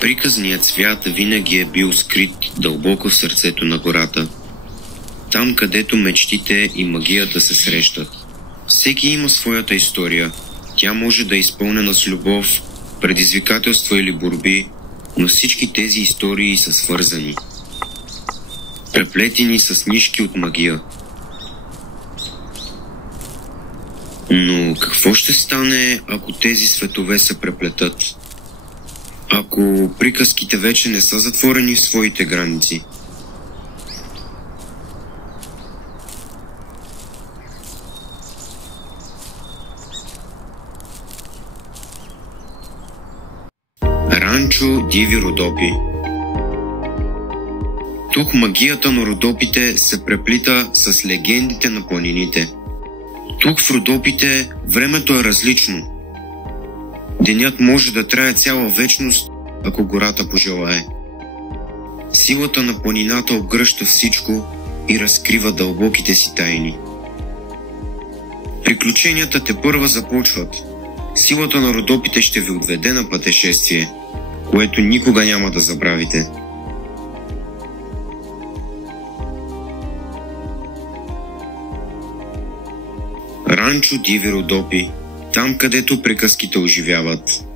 Приказният свят винаги е бил скрит дълбоко в сърцето на гората. Там, където мечтите и магията се срещат. Всеки има своята история. Тя може да е изпълнена с любов, предизвикателства или борби, но всички тези истории са свързани. Преплетени с нишки от магия. Но какво ще стане, ако тези светове се преплетат? Ако приказките вече не са затворени в своите граници? Ранчо Диви Родопи. Тук магията на Родопите се преплита с легендите на планините. Тук в Родопите времето е различно. Денят може да трае цяла вечност, ако гората пожелае. Силата на планината обгръща всичко и разкрива дълбоките си тайни. Приключенията тепърва започват. Силата на Родопите ще ви отведе на пътешествие, което никога няма да забравите. Ранчо Диви Родопи, там където приказките оживяват.